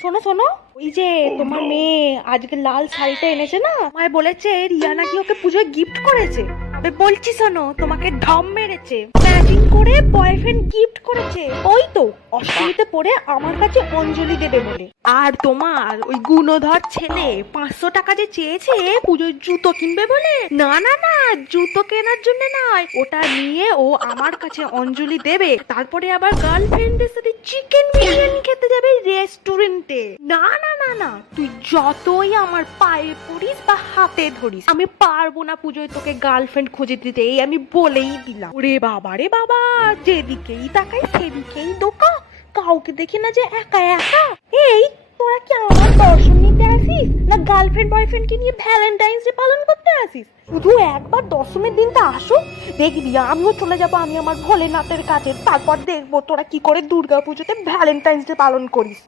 শোনো শোনো, ওই যে তোমার মেয়ে আজকে লাল শাড়িটা এনেছে না, আমায় বলেছে রিয়া নাকি ওকে পুজোয় গিফট করেছে। আমি বলছি শোনো, তোমাকে ঢম মেরেছে, ম্যাচিং করে বয়ফ্রেন্ড গিফট করেছে। ওই তো অষ্টমীতে পরে আমার কাছে অঞ্জলি দেবে বলে। আর তোমার ওই গুণধর ছেলে 500 টাকা যে চেয়েছে পুজোর জুতো কিনবে বলে, না না না, জুতো কেনার জন্য নয়, ওটা নিয়ে ও আমার কাছে অঞ্জলি দেবে, তারপরে আবার গার্লফ্রেন্ডের সাথে চিকেন বিরিয়ানি খেতে যাবে রেস্টুরেন্টে। না না না না, তুই যতই আমার পায়ে পড়িস বা হাতে ধরিস, আমি পারবো না পুজোয় তোকে গার্লফ্রেন্ড খুঁজে দিতে, এই আমি বলেই দিলাম। ওরে বাবা রে বাবা, যেদিকেই তাকাই সেদিকেই দোকা, কাউকে দেখি না যে একা একা। এই তোরা কি আমার দর্শন নিতে আসিস, না গার্লফ্রেন্ড বয়ফ্রেন্ডকে নিয়ে ভ্যালেন্টাইন্স ডে পালন করতে আসিস? শুধু একবার দশমীর দিনটা আসুক, দেখবি আমিও চলে যাবো আমি আমার ভোলেনাথের কাছে, তারপর দেখবো তোরা কি করে দুর্গা পুজোতে ভ্যালেন্টাইন্স ডে পালন করিস।